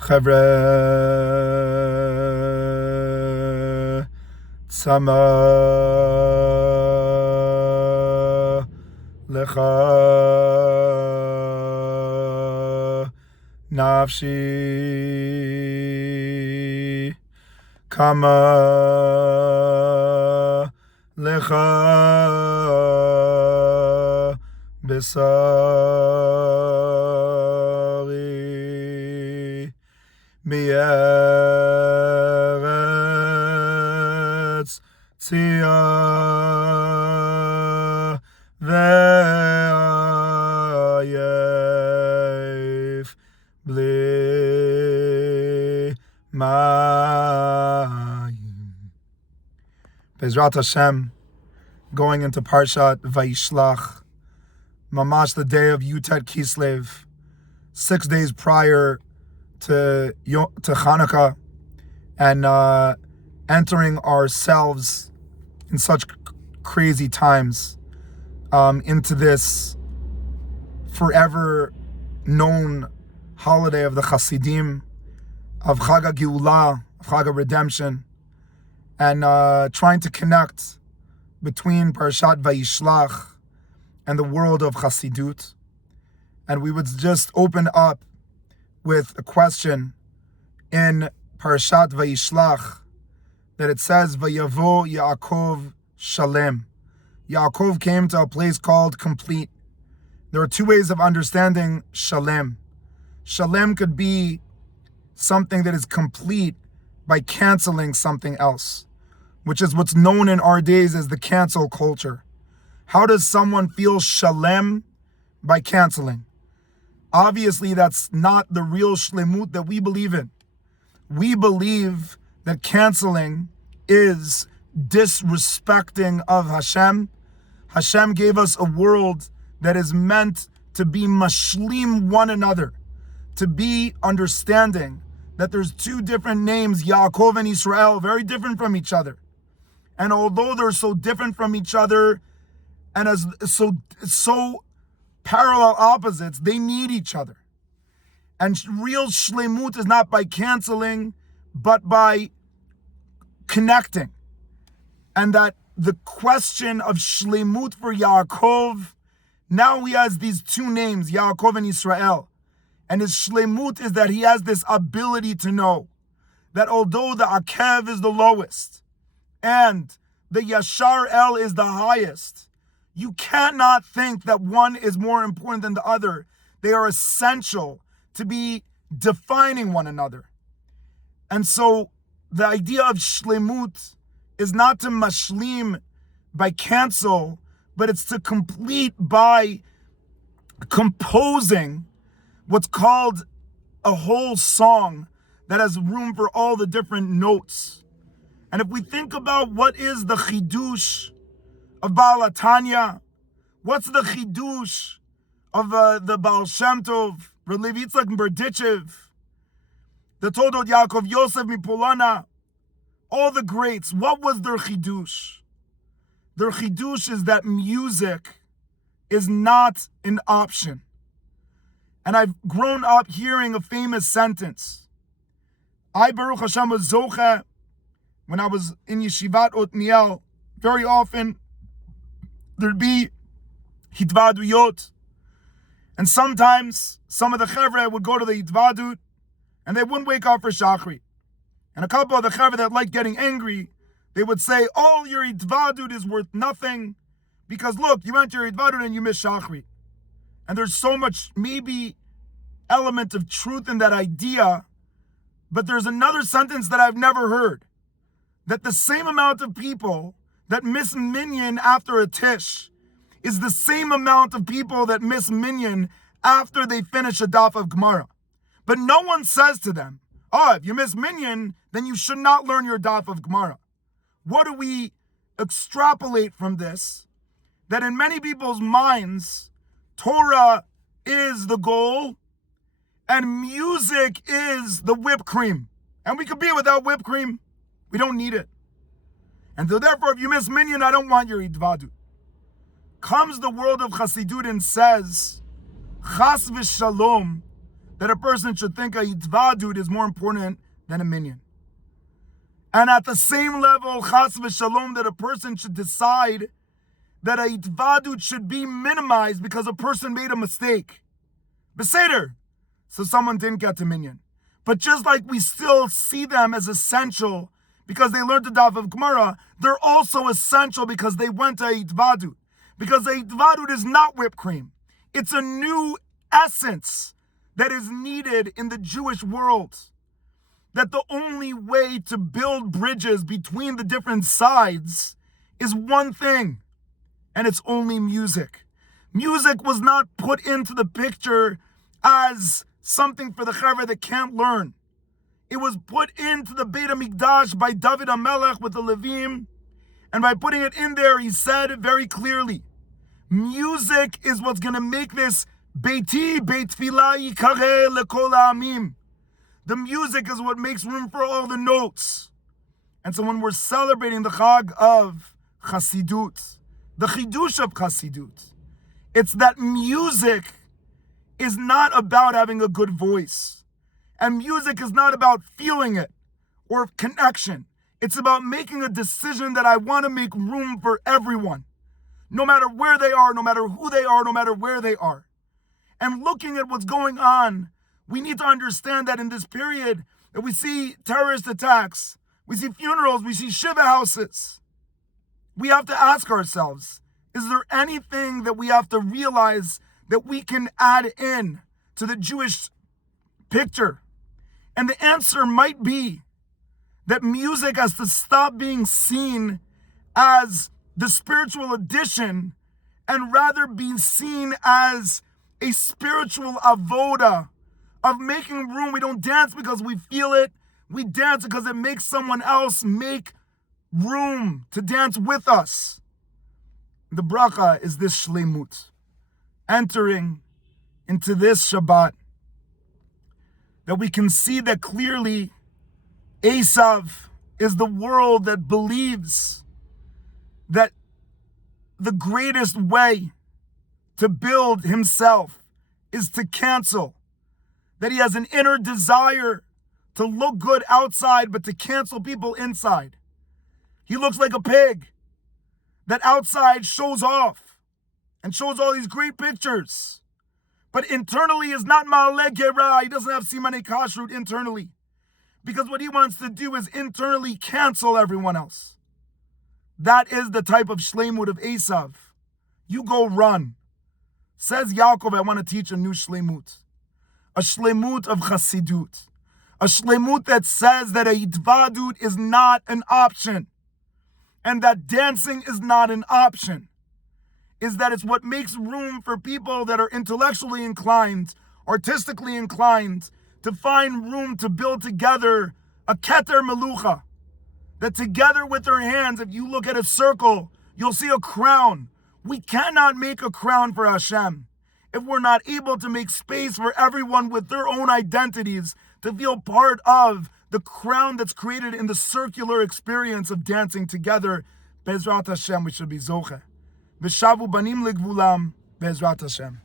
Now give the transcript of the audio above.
Chevre Tzama Lecha Nafshi Kama Lecha Besari Mieretz Tzia Ve'ayef Bli Mayim. Bezrat Hashem, going into Parshat Vayishlach, mamash the day of Yutet Kislev, 6 days prior to Hanukkah, and entering ourselves in such crazy times into this forever known holiday of the Hasidim, of Chag HaGeulah, of Chag HaRedemption, and trying to connect between Parshat Vayishlach and the world of Chassidut. And we would just open up with a question in Parshat Vayishlach, that it says, Vayavo Yaakov Shalem. Yaakov came to a place called complete. There are two ways of understanding Shalem. Shalem could be something that is complete by canceling something else, which is what's known in our days as the cancel culture. How does someone feel shalem? By canceling. Obviously, that's not the real shlemut that we believe in. We believe that canceling is disrespecting of Hashem. Hashem gave us a world that is meant to be mashlim one another, to be understanding that there's two different names, Yaakov and Israel, very different from each other. And although they're so different from each other and as so parallel opposites, they need each other. And real shlemut is not by canceling, but by connecting. And that the question of shlemut for Yaakov, now he has these two names, Yaakov and Israel. And his shlemut is that he has this ability to know that although the Akev is the lowest and the Yashar El is the highest, you cannot think that one is more important than the other. They are essential to be defining one another. And so the idea of shlemut is not to mashlim by cancel, but it's to complete by composing what's called a whole song that has room for all the different notes. And if we think about what is the chidush of Baal HaTanya, what's the chidush of the Baal Shem Tov, Rav Levi Yitzchak Berdichev, the Toldot Yaakov Yosef Mipolana, all the greats, what was their chidush? Their chidush is that music is not an option. And I've grown up hearing a famous sentence. I, Baruch Hashem, was zoche when I was in Yeshivat Otniel. Very often, there'd be hitvaduyot. And sometimes, some of the chevre would go to the hitvadut, and they wouldn't wake up for shachri. And a couple of the chevre that liked getting angry, they would say, all your hitvadut is worth nothing, because look, you went to your hitvadut and you missed shachri. And there's so much, maybe, element of truth in that idea, but there's another sentence that I've never heard, that the same amount of people that miss minyan after a tish is the same amount of people that miss minyan after they finish a daf of Gemara. But no one says to them, oh, if you miss minyan, then you should not learn your daf of Gemara. What do we extrapolate from this? That in many people's minds, Torah is the goal, and music is the whipped cream. And we could be without whipped cream. We don't need it. And so therefore, if you miss minyan, I don't want your hitvadut. Comes the world of Chassidut and says, Chas v'shalom, that a person should think a yitvadut is more important than a minyan. And at the same level, chas v'shalom, that a person should decide that a yitvadut should be minimized because a person made a mistake. Beseder. So someone didn't get to minyan. But just like we still see them as essential because they learned the daf of Gemara, they're also essential because they went to yitvadut. Because a yitvadut is not whipped cream. It's a new essence that is needed in the Jewish world. That the only way to build bridges between the different sides is one thing, and it's only music. Music was not put into the picture as something for the chaver that can't learn. It was put into the Beit HaMikdash by David HaMelech with the Levim, and by putting it in there, he said very clearly, music is what's going to make this Beiti Beit Tfilah Yikareh Lekol Ha'amim. The music is what makes room for all the notes. And so when we're celebrating the Chag of Chassidut, the Chidush of Chassidut, it's that music is not about having a good voice. And music is not about feeling it or connection. It's about making a decision that I want to make room for everyone, no matter where they are, no matter who they are, no matter where they are. And looking at what's going on, we need to understand that in this period that we see terrorist attacks, we see funerals, we see shiva houses. We have to ask ourselves, is there anything that we have to realize that we can add in to the Jewish picture? And the answer might be that music has to stop being seen as the spiritual addition and rather be seen as a spiritual avoda of making room. We don't dance because we feel it. We dance because it makes someone else make room to dance with us. The bracha is this shleimut, entering into this Shabbat, that we can see that clearly Esav is the world that believes that the greatest way to build himself is to cancel. That he has an inner desire to look good outside, but to cancel people inside. He looks like a pig that outside shows off and shows all these great pictures, but internally is not ma'aleh gerah. He doesn't have simanei kashrut internally, because what he wants to do is internally cancel everyone else. That is the type of shleimut of Esav. You go run. Says Yaakov, I want to teach a new shleimut. A shleimut of chassidut. A shleimut that says that a yitvadut is not an option. And that dancing is not an option. Is that it's what makes room for people that are intellectually inclined, artistically inclined, to find room to build together a keter melucha. That together with their hands, if you look at a circle, you'll see a crown. We cannot make a crown for Hashem if we're not able to make space for everyone with their own identities to feel part of the crown that's created in the circular experience of dancing together. Be'ezrat Hashem, we should be zocheh. V'shavu banim legvulam, be'ezrat Hashem.